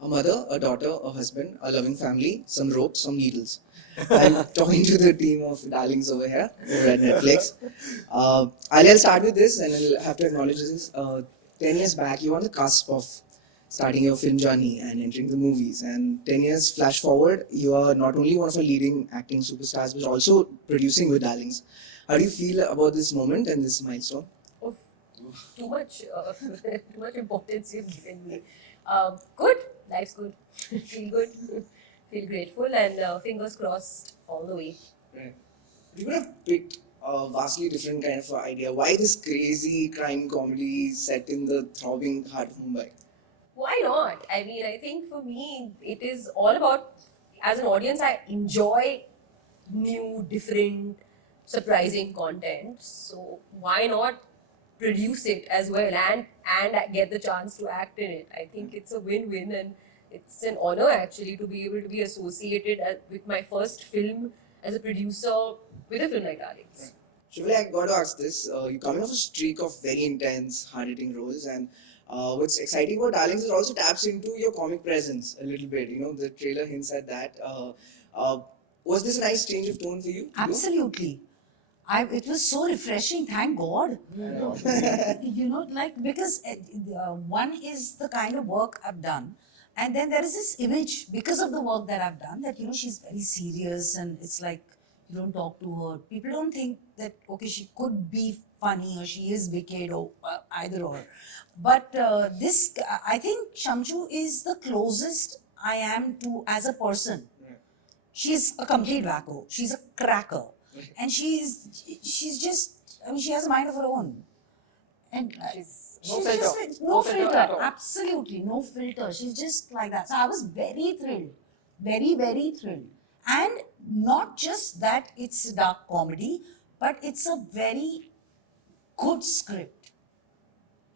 A mother, a daughter, a husband, a loving family, some ropes, some needles. I'm talking to the team of darlings over here, over at Netflix. I'll start with this and I'll have to acknowledge this. 10 years back, you were on the cusp of starting your film journey and entering the movies. And 10 years flash forward, you are not only one of our leading acting superstars, but also producing with darlings. How do you feel about this moment and this milestone? Oof, too much, too much importance you've given me. Good, life's good. Feel good, feel grateful, and fingers crossed all the way. Right. You could have picked a vastly different kind of idea. Why this crazy crime comedy set in the throbbing heart of Mumbai? Why not? I mean, I think for me, it is all about, as an audience, I enjoy new, different, surprising content. So why not produce it as well and get the chance to act in it? I think it's a win-win, and it's an honor actually to be able to be associated with my first film as a producer with a film like Darlings. Shivali, I got to ask this. You're coming off a streak of very intense, hard-hitting roles, and what's exciting about Darlings is also taps into your comic presence a little bit. You know, the trailer hints at that. Uh, was this a nice change of tone for you? Absolutely. It was so refreshing, thank God. Because one is the kind of work I've done, and then there is this image because of the work that I've done that, she's very serious and it's like you don't talk to her. People don't think that, okay, she could be funny or she is wicked or either or. But I think Shamshu is the closest I am to as a person. She's a complete wacko. She's a cracker. And she's just, she has a mind of her own. And she's filter. just like, No filter at all. absolutely, no filter. She's just like that. So I was very thrilled, very, very thrilled. And not just that it's a dark comedy, but it's a very good script.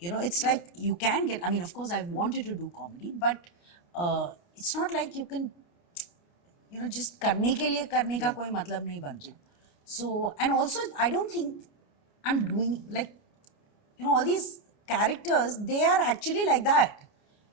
It's like you can get, of course I wanted to do comedy, but it's not like you can, just करने के लिए करने का कोई मतलब नहीं बनता. So, and also I don't think I'm doing all these characters, they are actually like that.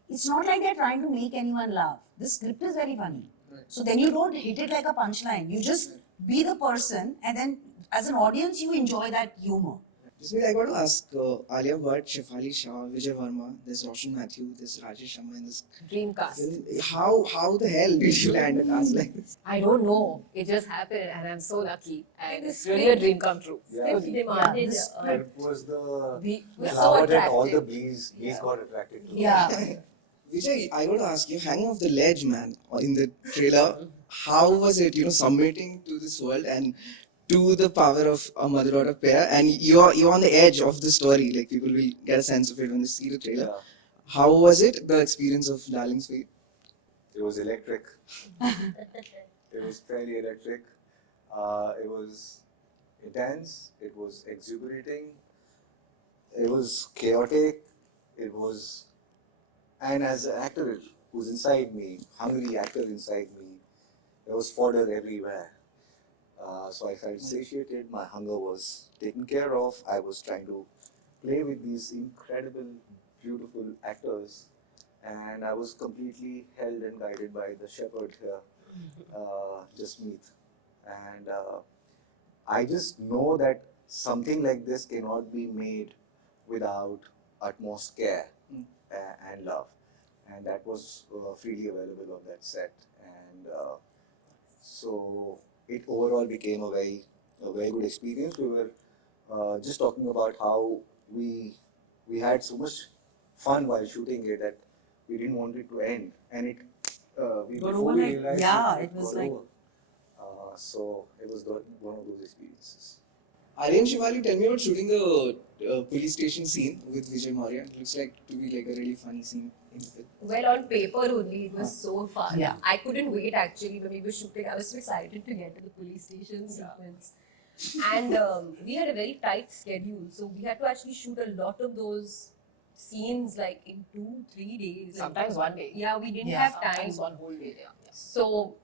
It's not like they're trying to make anyone laugh. The script is very funny. So then you don't hit it like a punchline. You just be the person, and then as an audience, you enjoy that humor. This way, I got to ask Alia Bhatt, Shefali Shah, Vijay Varma, there's Roshan Mathew, there's Rajesh Sharma in this Dream cast. film. How the hell did you land a cast like this? I don't know. It just happened, and I'm so lucky. And it's really a dream come true. Yeah. Script demanded. It was the We're so flower that all the attractive. bees got attracted to. Yeah. Vijay, I got to ask you, hanging off the ledge, man, in the trailer, how was it, submitting to this world and to the power of a mother-daughter pair, and you're on the edge of the story, like people will get a sense of it when they see the trailer. Yeah. How was it, the experience of Darlings for you? It was electric. It was fairly electric. It was intense. It was exuberating. It was chaotic. It was, and as an actor who's inside me, hungry actor inside me, there was fodder everywhere. So I felt satiated. My hunger was taken care of. I was trying to play with these incredible, beautiful actors, and I was completely held and guided by the shepherd here, Jasmeet. And I just know that something like this cannot be made without utmost care and love, and that was freely available on that set. And so it overall became a very good experience. We were just talking about how we had so much fun while shooting it that we didn't want it to end, and it Got before over we like- realized yeah, it it was got like- over. So it was one of those experiences. Aryan Shivali, tell me about shooting the police station scene with Vijay Maurya. It looks like to be like a really funny scene in the film. Well, on paper only, it was so fun. Yeah. I couldn't wait actually when we were shooting. I was so excited to get to the police station sequence. And we had a very tight schedule, so we had to actually shoot a lot of those scenes like in 2-3 days. Sometimes one day. Yeah, we didn't Yeah. have time. Sometimes one whole day there. Yeah. So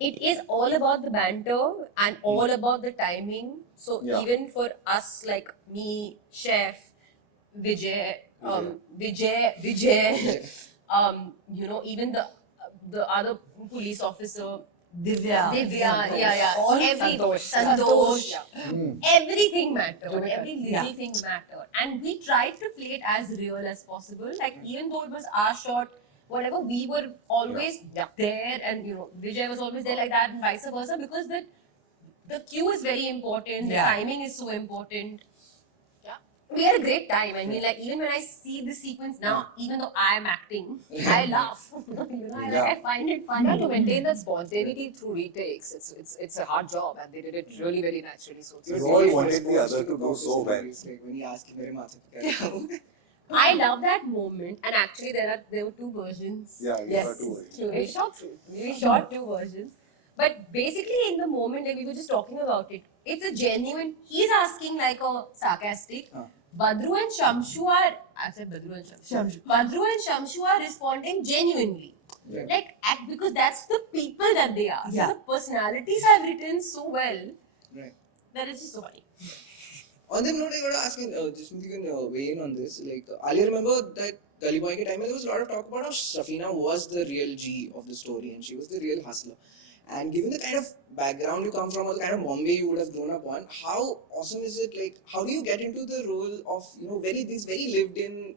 it is all about the banter and all about the timing. So Yeah. even for us, like me, Chef, Vijay, Even the other police officer, Divya. Divya, yeah. All Santosh. Everything mattered. Everything. Every little thing mattered. And we tried to play it as real as possible. Like, even though it was our shot, whatever, we were always there, and Vijay was always there like that, and vice versa, because the cue is very important, the Yeah. timing is so important. Yeah. We had a great time. I mean, like, even when I see this sequence now, even though I am acting, I laugh. I find it fun. Yeah, to maintain that spontaneity through retakes, it's a hard job, and they did it really very naturally. So We it's all Your wanted the response other to to go so well. stories, like when he asked Mere Mathe Pe Kya Lagao. I love that moment, and actually there were two versions. Yeah, we Yes. got to worry. We shot two. We shot two versions. But basically, in the moment, like we were just talking about it, it's a genuine. He's asking like a sarcastic. Badru and Shamshu are. I said Badru and Shamshu. Badru and Shamshu are responding genuinely. Yeah. Like, because that's the people that they are. Yeah. The personalities I've written so well Right. that it's just so funny. On that note, I got to ask you, just you can weigh in on this. Like, I remember that Gully Boy ke time mein there was a lot of talk about how Safina was the real G of the story and she was the real hustler. And given the kind of background you come from or the kind of Bombay you would have grown up on, how awesome is it? Like, how do you get into the role of these very lived-in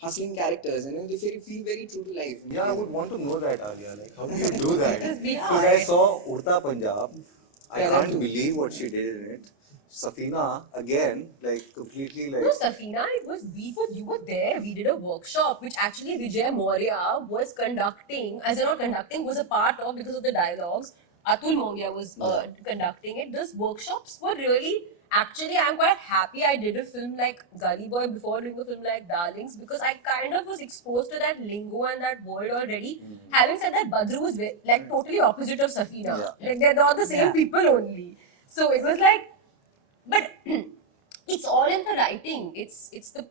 hustling characters, and they feel very true to life? Yeah, I would want to know that, Alia. Like, how do you do that? It's Because I saw Urta Punjab. I Yeah, that can't too. believe what she did in it. Safina, again, like completely like. No, Safina, you were there. We did a workshop which actually Vijay Maurya was conducting, was a part of because of the dialogues. Atul Mongia was conducting it. Those workshops were really, actually, I'm quite happy I did a film like Gully Boy before doing a film like Darlings, because I kind of was exposed to that lingo and that world already. Having said that, Badru was like totally opposite of Safina. Like they're all the same people only. So it was like, but it's all in the writing. It's the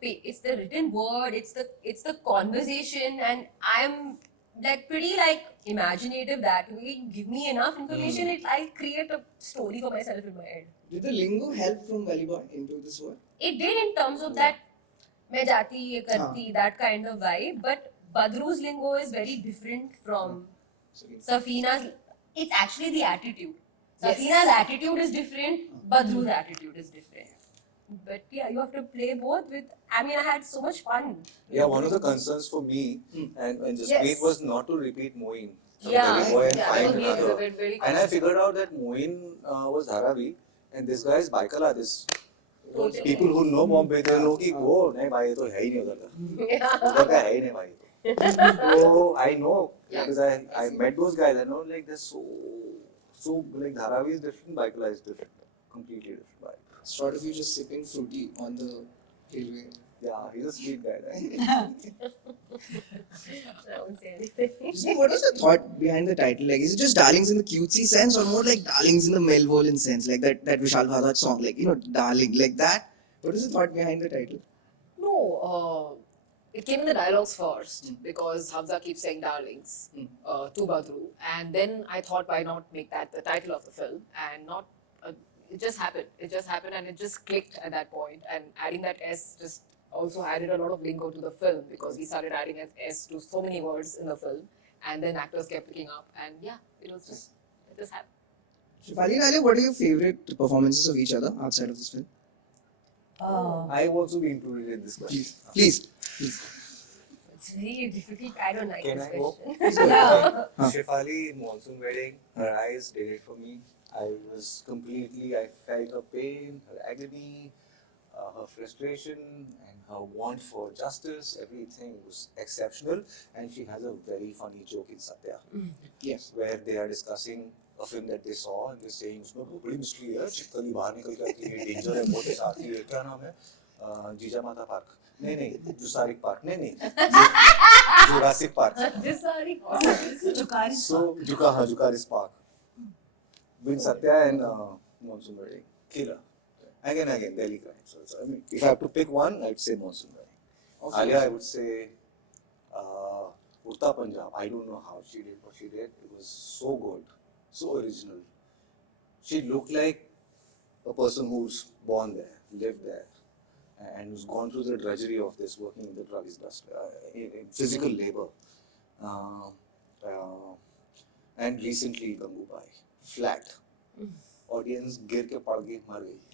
written word. It's the conversation, and I'm like pretty like imaginative that way. You give me enough information, I'll create a story for myself in my head. Did the lingo help from Gully Boy into this work? It did in terms of that मैं जाती ये करती that kind of vibe, but Badru's lingo is very different from Safina's. It's actually the attitude. Safina's attitude is different, Badru's attitude is different. But yeah, you have to play both with. I mean, I had so much fun. Yeah, one of the concerns for me and Jasmeet Yes. was not to repeat Moin. from Yeah, Gully Boy and yeah, find we another. were very And I figured out that Moin was Dharavi and this guy is Baikala. This Totally. people who know Bombay, they know कि वो नहीं भाई ये तो है ही नहीं उधर का उधर का है ही नहीं भाई so I know because I met those guys. I know like they're so like Dharavi is different, Baikala is different, completely different vibe. Sort of you just sipping fruity on the railway. Yeah, he's a sweet guy. Right? I won't say anything. Jasmeet, what was the thought behind the title? Like, is it just Darlings in the cutesy sense, or more like Darlings in the malevolent sense, like that Vishal Bhardwaj song, like Darling, like that? What is the thought behind the title? No, it came in the dialogues first because Hamza keeps saying darlings to Badru, and then I thought why not make that the title of the film and not. It just happened. It just happened, and it just clicked at that point. And adding that S just also added a lot of lingo to the film because we started adding an S to so many words in the film, and then actors kept picking up, and yeah, it just happened. Shefali and Alia, what are your favorite performances of each other outside of this film? I've also been included in this question. Please. It's very difficult. I don't like Can this I go? question. Shefali in Monsoon Wedding, her eyes did it for me. I felt her pain, her agony, her frustration, and her want for justice. Everything was exceptional. And she has a very funny joke in Satya, Yes. where they are discussing a film that they saw and they're saying, उसमें वो बड़ी mystery है, छिपकली बाहर निकल के आती है, डेंजर है, मोटे आती है, क्या नाम है? जीजा माता पार्क. नहीं, जुसारिक पार्क. नहीं, Jurassic park. Just sorry. So, Jukaris Park. With Satya and Monsoon Wedding. Killer. Again, Delhi crime. So, I mean, if I have to pick one, I'd say Monsoon Wedding. Alia, I would say Urta Punjab. I don't know how she did what she did. It was so good, so original. She looked like a person who's born there, lived there. and who's gone through the drudgery of this, working in the drug industry, in physical labor. And recently Gangubai, flat. Audience गिर के पड़ गई, मर गई.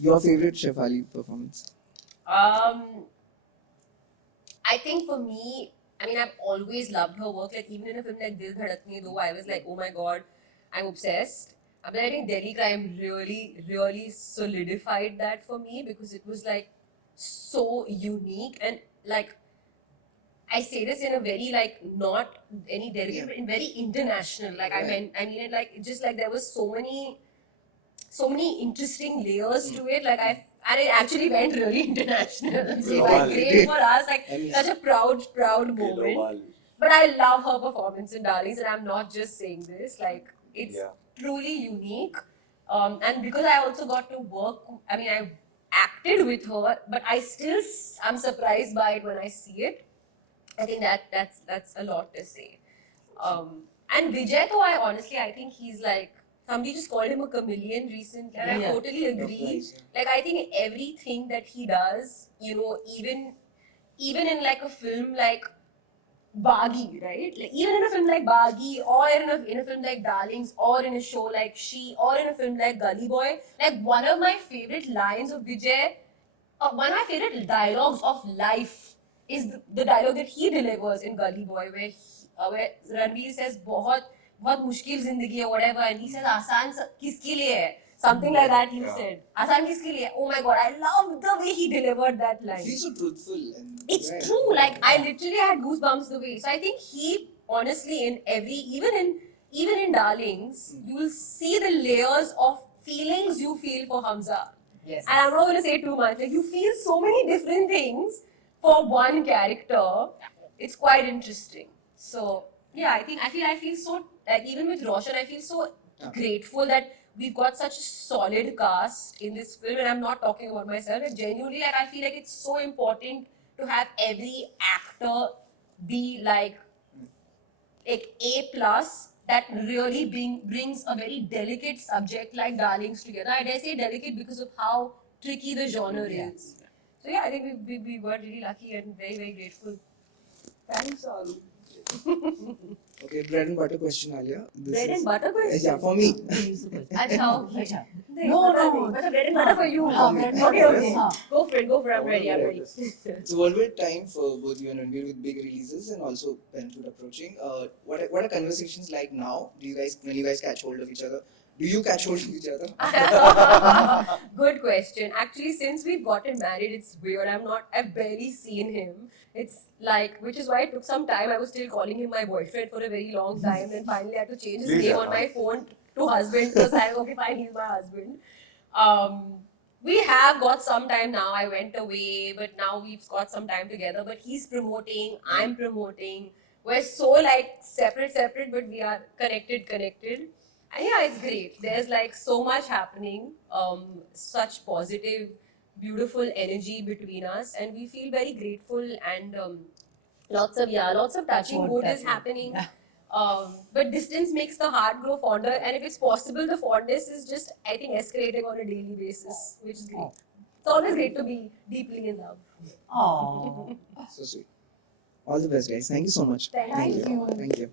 Your favorite Shefali performance? I think for me, I mean, I've always loved her work. Like even in a film like Dil Dhadakne Do, I was like, oh my god, I'm obsessed. But I think Delhi Crime really solidified that for me because it was like so unique and like I say this in a very like not any delicate, but in very international. Like I mean it like it just like there was so many interesting layers to it. Like and it actually went really international. So like great for us, like such a proud moment. But I love her performance in Darlings, and I'm not just saying this. Like it's truly unique. And because I also got to work, I mean I acted with her, but I'm surprised by it when I see it. I think that's a lot to say. And Vijay, though, I think he's like, somebody just called him a chameleon recently, and I totally agree. Like, I think everything that he does, you know, even in like a film like Baghi, right? Like, even in a film like Baghi, or in a film like Darlings, or in a show like She, or in a film like Gully Boy, like one of my favorite lines of Vijay, one of my favorite dialogues of life is the dialogue that he delivers in Gully Boy, where Ranveer says, बहुत मुश्किल जिंदगी है, whatever, and he says, आसान किसके लिए है? Something like that he said. आसान किसके लिए है? Oh my god, I love the way he delivered that line. He's so truthful. And It's true. Like I literally had goosebumps the way. So I think he honestly in even in Darlings, you'll see the layers of feelings you feel for Hamza. Yes. And I'm not going to say too much. Like you feel so many different things for one character. It's quite interesting. So yeah, I feel so like even with Roshan, I feel so grateful that we've got such a solid cast in this film. And I'm not talking about myself. Like genuinely, like I feel like it's so important to have every actor be like A plus. That really brings a very delicate subject like Darlings together. I dare say delicate because of how tricky the genre is. So yeah, I think we were really lucky and very, very grateful. Thanks all. okay, bread and butter question, Alia. Bread and butter question? Yeah, for me. Acha, okay. No. Bread and butter for you. bread and butter. Okay. Go for it. I'm ready. It's a whirlwind time for both you and Ranveer with big releases and also Parenthood approaching. What are conversations like now? When you guys catch hold of each other? Do you catch hold of each other? Good question. Actually, since we've gotten married, it's weird. I've barely seen him. It's like, which is why it took some time. I was still calling him my boyfriend for a very long time. Then finally I had to change his name on my phone to husband because I was okay, fine, he's my husband. We have got some time now. I went away, but now we've got some time together. But he's promoting, I'm promoting. We're so like separate, but we are connected. And yeah, it's great. There's like so much happening, such positive, beautiful energy between us, and we feel very grateful and lots of touching wood is happening. But distance makes the heart grow fonder, and if it's possible, the fondness is just, I think, escalating on a daily basis, which is great. It's always great to be deeply in love. Oh. So sweet. All the best, guys. Thank you so much. Thank you. Thank you.